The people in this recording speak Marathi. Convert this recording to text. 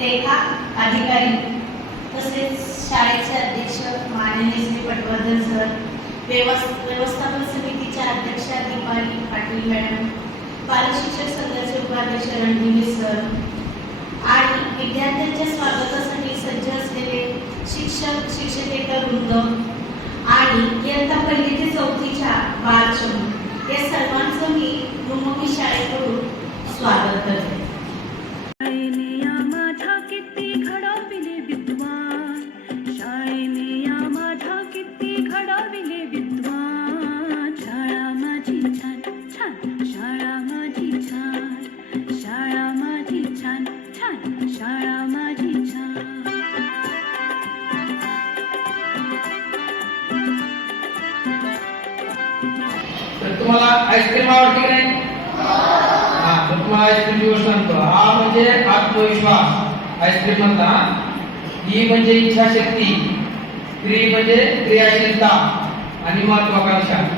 लेखा अधिकारी तसेच शाळेचे अध्यक्ष माननीय श्री पटवर्धन सर, व्यवस्थापन समितीच्या अध्यक्षा दीपाली पाटील मॅडम, बालशिक्षक संघाचे उपाध्यक्ष रणदिवे सर आणि विद्यार्थ्यांच्या स्वागतासाठी सज्ज असलेले शिक्षक शिक्षकेतर वृंद आणि इयत्ता 1ली ते 4थीच्या बालचमू या सर्वांचं मी रुमकी शाळेकडून स्वागत करते. तुम्हाला आईस्क्रीम आवडते की नाही? हा, तर तुम्हाला आईस्क्रीमची गोष्ट सांगतो. हा म्हणजे आत्मविश्वास आईस्क्रीम मधला. ई म्हणजे इच्छाशक्ती, क्री म्हणजे क्रियाशीलता आणि महत्वाकांक्षा.